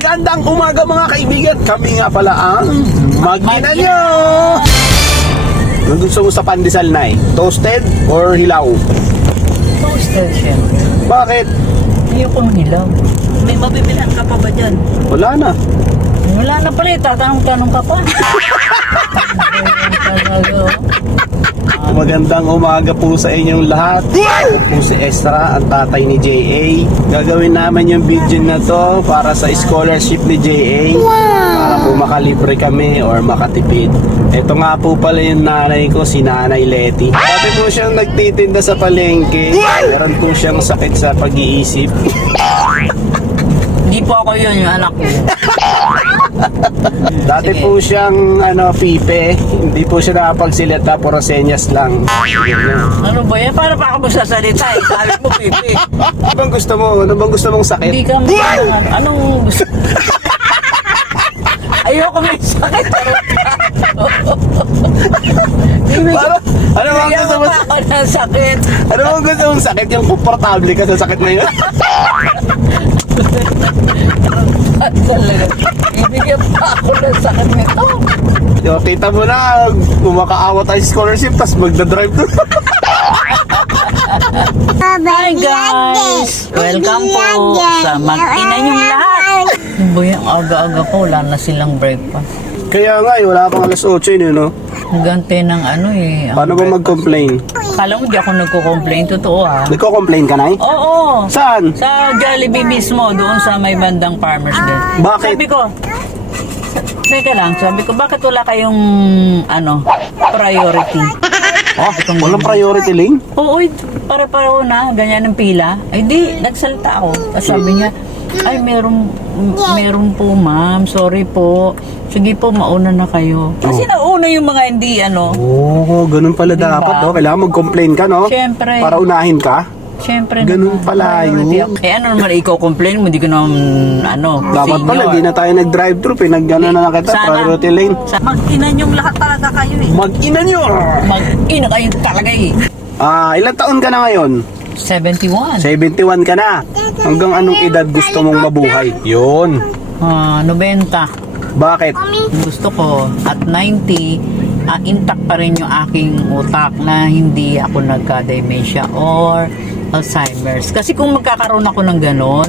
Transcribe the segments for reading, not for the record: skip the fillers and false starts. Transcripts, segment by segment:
Magandang umaga mga kaibigan. Kami nga pala ang Mag-ina nyo. Ano gusto mo sa pandesal na Toasted or hilaw? Toasted, syempre. Bakit? Ayokong hilaw. May mabibilhan ka pa ba dyan? Wala na. Wala na pala, tatanong-tanong ka pa. Magandang umaga po sa inyong lahat. Ako po si Ezra, ang tatay ni J.A. Gagawin namin yung video na to para sa scholarship ni J.A. Para po makalibre kami or makatipid. Ito nga po pala yung nanay ko, si Nanay Letty. Dati po siyang nagtitinda sa palengke. Meron po siyang sakit sa pag-iisip. Hindi po ako yun, yung anak ko. Dati Sige. po siyang pipe. Hindi po siya nakapagsilita, puro senyas lang. Ano ba yan? Para pa ako magsasalita eh. Sabi mo, pipi. Ano bang gusto mo? Ano bang gusto mong sakit? Hindi ka anong gusto? Ayoko may sakit. Ano bang gusto mo? Ako ng sakit. Ano bang gusto mong sakit? Yung komportable ka sa sakit na yun? Talaga. Ibigyan pa ako ng sakit nito. Yo, kita mo na, kumakaawa tayo sa scholarship, tapos magdadrive to. Hi guys! Welcome po sa Mag-ina yung lahat. Boy, ang aga-aga po, wala na silang breakfast. Kaya nga, wala pang alas 8 yun, no? Gante ng ano eh. Paano ba mag-complain? Kala mo di ako nagko-complain, totoo ah. Nagko-complain ka, Nay? Oo! Saan? Sa Jollibee mismo, doon sa may bandang Farmers Gate. Bakit? Sabi ko, teka lang, sabi ko, bakit wala kayong, priority? Oh, walang priority lane? Oo, pare-pareho na, ganyan ang pila. Ay di, nagsalita ako. Tapos sabi niya, ay meron po ma'am, sorry po. Sige po, mauna na kayo. Kasi nauna yung mga hindi Oo, ganun pala Diba? dapat, no? Kailangan mag-complain ka, no? Siyempre. Para unahin ka? Siyempre Ganun naman. pala yun. Eh ano naman, ikaw complain mo, di ko naman, Dapat pala, di na tayo nag-drive-thru, pinag-gana na kita, priority lane. Mag-inan yung lahat talaga kayo eh. Mag-ina nyo! Mag-ina kayo talaga eh. Ilang taon ka na ngayon? 71. 71 ka na. Hanggang anong edad gusto mong mabuhay? Yun. 90. Bakit? Gusto ko at 90, intact pa rin yung aking utak na hindi ako nagka-dementia or Alzheimer's. Kasi kung magkakaroon ako ng ganon,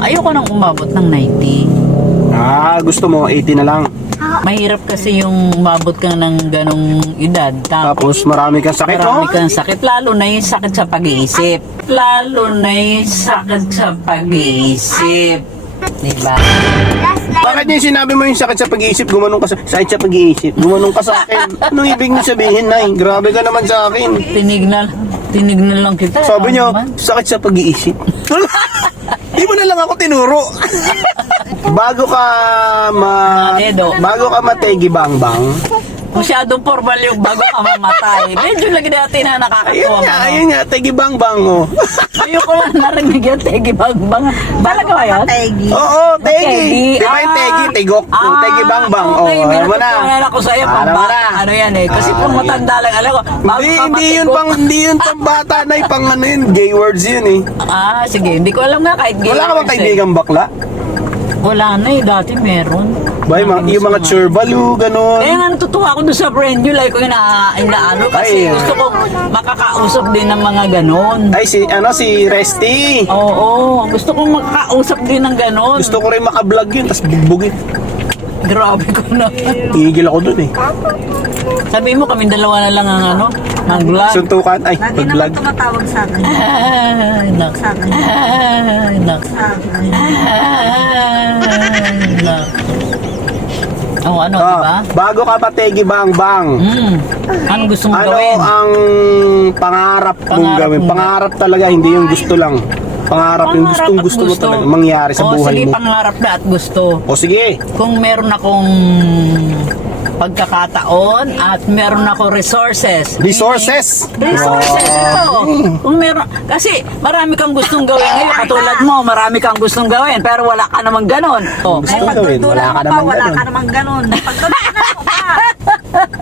ayoko nang umabot ng 90. Gusto mo 80 na lang. Mahirap kasi yung umabot ka ng ganong edad. Tapos marami kang sakit, Marami no? kang sakit, lalo na yung sakit sa pag-iisip. Lalo na yung sakit sa pag-iisip. Diba? Bakit yung sinabi mo yung sakit sa pag-iisip, gumanong ka sa sakit sa pag-iisip, gumanong ka sa akin? Anong ibig niyo sabihin, Nay? Grabe ka naman sa akin. Tinignan lang kita. Sabi niyo, naman? sakit sa pag-iisip. Di mo na lang ako tinuro. Bago ka mategi bang-bang, Masyadong formal yung bago ka mamatay. Medyo lagi natin na nakakatuwa. ayun nga, tegi bang-bang, oh. Ayoko lang narinig yan, tegi bang-bang. Talaga ba yan? Oo, tegi. Di ba yung tegi, tigok? Yung tegi bang-bang. Okay, Oh, may alam mo na. natutunan ako sa'yo. Alam mo na. Ano yan eh. Kasi kung matanda lang, alam ko. Hindi yun pang bata na pang ano yun, gay words yun eh. Sige. Hindi ko alam nga kahit gay. Wala ka bang kaibigang bakla? Wala na eh. Dati meron. Ba, yung mga churbalu, ganun. Kaya nga natutuwa ako doon sa friend nyo. Like ko inaano. Kasi Ay. gusto ko makakausap din ng mga ganon. Ay, si Resty. Oo. Gusto kong makakausap din ng ganon. Gusto ko rin makablog yun, tapos bugbugin. Grabe ko na. Tigil ako dun eh. Sabihin mo kami dalawa na lang ang mag-vlog. Suntukan, ay, Lagi naman mag-vlog. tumatawag sa akin. Ay, nak. Sa akin. Ay, nak. Sa akin. Ay, nak. Ano, diba? Bago ka pa tegi bang-bang. Ano gusto mong Ano gawin? ang pangarap mong Pangarap gawin? mo. Pangarap talaga, hindi yung gusto lang. Pangarap yung Pangarap at gusto mo talaga mangyari sa buhay sige, mo. pangarap na at gusto. O sige, Kung meron akong pagkakataon at meron ako resources. resources. Resources ito. Kung meron, kasi marami kang gustong gawin ngayon. Katulad mo, marami kang gustong gawin. Pero wala ka namang ganon. Oh. Gusto mo gawin, wala ka namang Wala ganun. ka namang ganun. Pagtutulungan mo pa.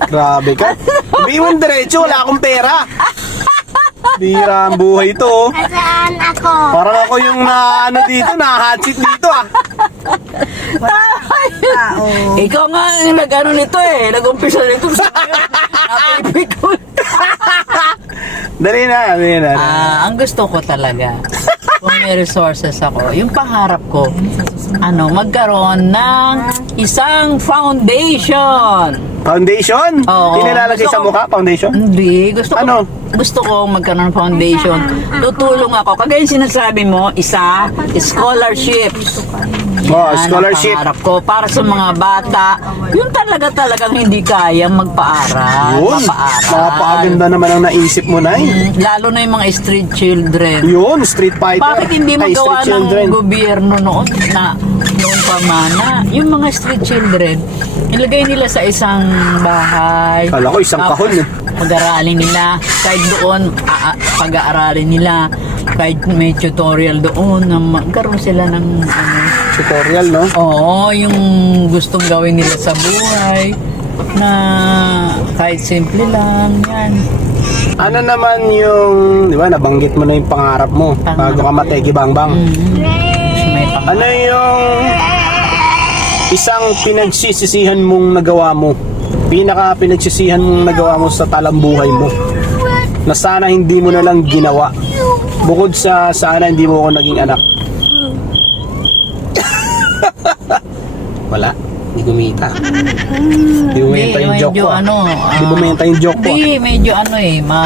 Grabe ka. Sabihin mo diretso, wala akong pera. Bira ang buhay ito. Oh. Nasaan ako? Parang ako yung ano dito, na-hot seat dito ah. Tao. Ikaw nga ang nag-ano nito eh. Nag-umpisa nito sa napipig ko. Dali na. Ang gusto ko talaga, kung may resources ako, yung pangarap ko, magkaroon ng isang foundation. Foundation? Oo. Tinilalagay sa Gusto ko- mukha, foundation? Hindi, gusto ko Ano? gusto ko magkaroon ng foundation. Tutulong ako. Kagaya yung sinasabi mo, scholarships. Oh, Yan ang scholarship. pangarap ko para sa mga bata, yung talagang hindi kayang magpaaral. Yun. Mapaaral. Napakaganda naman ang naisip mo, Nay. Lalo na yung mga street children. Yun, street fighter. Bakit hindi Ay, magawa street ng children. gobyerno noon pa mana yung mga street children, ilagay nila sa isang bahay. Kala ko isang Tapos, kahon eh. Pag-aralin nila, kahit doon, pag-aaralin nila, kahit may tutorial doon, na magkaroon sila ng Tutorial, no? oo, yung gustong gawin nila sa buhay, na kahit simple lang, yan. Ano naman yung, di ba, nabanggit mo na yung pangarap mo bago ka mategi bangbang. May pang- Ano yung isang pinagsisisihan mong nagawa mo? Pinaka pinagsisihan mong nagawa mo sa talambuhay mo? Na sana hindi mo na lang ginawa. Bukod sa sana hindi mo ako naging anak. Wala. Hindi kumita. Hindi kumita yung joke ko. Hindi kumita yung joke ko. Hindi, medyo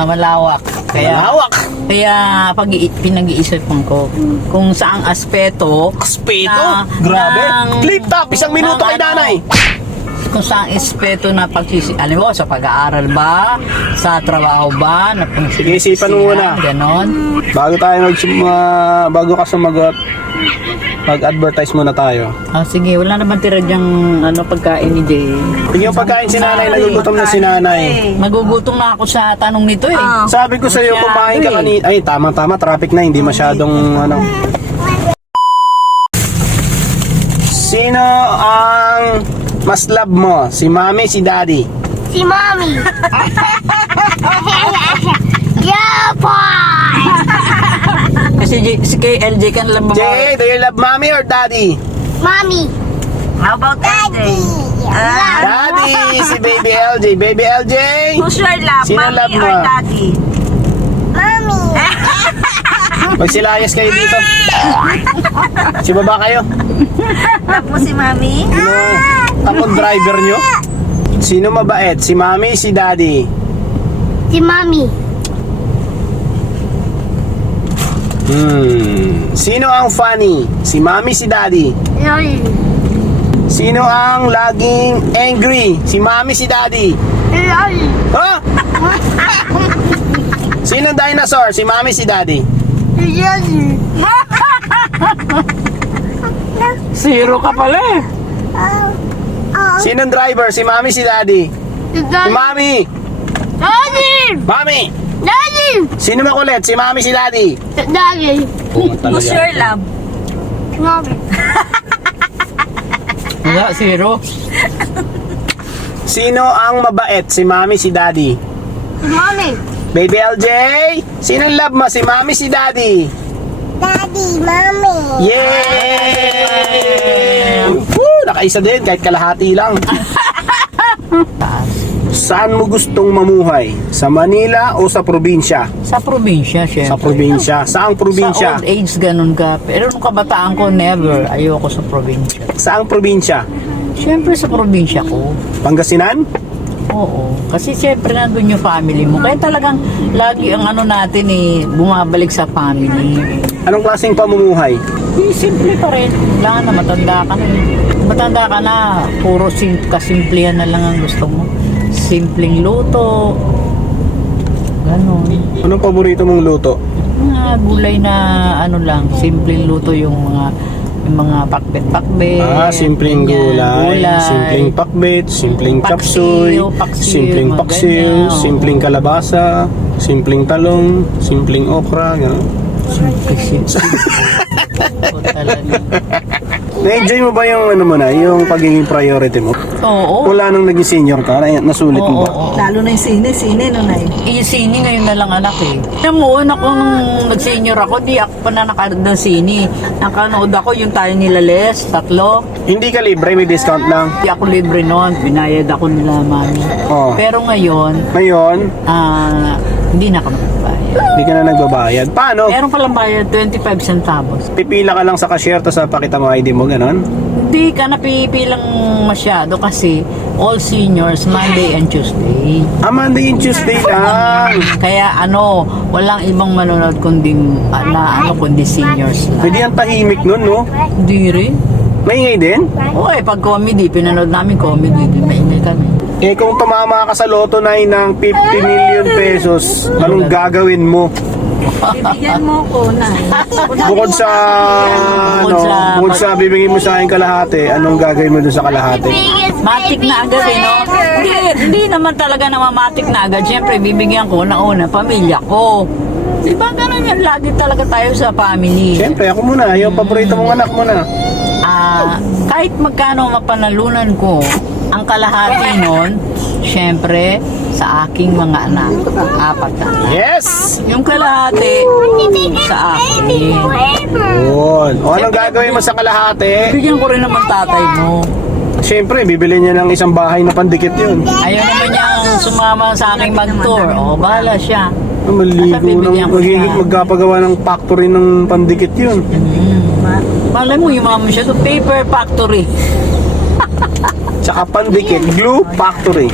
malawak. Malawak. Kaya pinag-iisipan ko kung saang aspeto. Aspeto? Na- Grabe. ng- Clip top. Isang minuto kay ng nanay. Kung saang aspeto na alam mo, sa pag-aaral ba, sa trabaho ba, na Sige, isipan mo muna. Ganon. Bago tayo bago ka sumagot, mag-advertise muna tayo. Sige, wala naman tira dyang pagkain ni Jay. Yung pagkain si nanay, nagugutom na si nanay. Magugutom na ako sa tanong nito eh. Sabi ko sa iyo, kumain ka kanina. Ay, tama, traffic na, hindi masyadong Sino ang mas love mo? Si mami, si daddy? Si Mommy. Yeah, boy! Kasi si KLJ kan lang ba? Jay, do you love mommy or daddy? Mommy. How about Daddy. Daddy, si baby LJ. Baby LJ? Who's your love? Sino Mommy love mo? or daddy? Mommy. Magsilayas kayo dito. Si baba kayo. Love mo si mami? Sino ang driver nyo? Sino mabait? Si mami, si daddy? Si Mommy. Sino ang funny? Si mami, si daddy? Lol. Sino ang laging angry? Si mami, si daddy? Lol. Ha? Sino ang dinosaur? Si mami, si daddy? Lol. Zero ka pala eh. Sino ang driver? Si mami, si daddy? Si Daddy. mami! Daddy. Mami! Daddy. Sino makulit? Si mami, si daddy? Daddy. Who's your love? Mommy. Wala, zero. Sino ang mabait? Si mami, si daddy? Mommy. Baby LJ? Sino ang love mo? Si mami, si daddy? Daddy. Mommy. Yay! Woo! Nakaisa din kahit kalahati lang. Saan mo gustong mamuhay? Sa Manila o sa probinsya? Sa probinsya, syempre. Sa probinsya. Saang probinsya? Sa old age, ganun ka. Pero nung kabataan ko, never. Ayoko sa probinsya. Saang probinsya? Syempre sa probinsya ko. Pangasinan? Oo. Kasi syempre nandun yung family mo. Kaya talagang lagi ang natin bumabalik sa family. Anong klaseng pamumuhay? Simple pa rin. Wala na, matanda ka na. Matanda ka na, puro kasimplihan na lang ang gusto mo. Simpleng luto. Ganon. Anong paborito mong luto? Mga gulay na lang, simpleng luto yung mga pakbet-pakbet. Simpleng gulay, simpleng pakbet, simpleng chapsuy, simpleng paksiw, simpleng kalabasa, simpleng talong, simpleng okra, gano'n. Simple. Talaga. Na-enjoy mo ba yung ano mo na, yung pagiging priority mo? Oo. Wala nang naging senior ka, nasulit mo Oo, ba? oo. Lalo na yung sine, no, Nay? Sini ngayon na lang anak eh. Alam mo, una kung nag-senior ako, di ako pa na nakanood ng sini. Nakanood ako yung tayo nila Les, 3. Hindi ka libre, may discount lang. Di ako libre noon, binayad ako nila mami. Oh. Pero ngayon, Ngayon, hindi na ako magbayad. hindi ka na nagbabayad. Paano? Meron palang bayad, 25 centavos. Pipila ka lang sa cashier, tapos pakita mo ID mo, ganon? Hindi ka napipilang masyado kasi all seniors, Monday and Tuesday. Monday and Tuesday lang. Kaya walang ibang manonood kundi, kundi seniors lang. Pwede ang tahimik nun, no? Hindi rin. Maingay din? Oo pag comedy, pinanood namin comedy, di maingay kami. Eh kung tumama ka sa loto na ng 50 million pesos, anong gagawin mo? Bibigyan mo ko, Nay. Bukod sa, bukod sa bibigyan mo sa akin kalahati, anong gagawin mo dun sa kalahati? Matik na agad no? Hindi naman talaga namamatik na agad. Siyempre, bibigyan ko na una, pamilya ko. Di ba ganun yan? Lagi talaga tayo sa family. Siyempre, ako muna, yung paborito mong anak mo na. Kahit magkano mapanalunan ko, ang kalahati nun, siyempre, sa aking mga anak. 4 na. Yes! Yung kalahati, sa akin. Yun. O anong gagawin mo sa kalahati? Bigyan ko rin naman tatay mo. Siyempre, bibili niya ng isang bahay na pandikit yun. Ayaw naman niyang sumama sa aking mag-tour. O, bahala siya. Maligo Bibigyan ng ko magiging siya. magkapagawa ng factory ng pandikit yun. Malay mo, yumaman siya to paper factory. Tsaka pandikit, glue factory.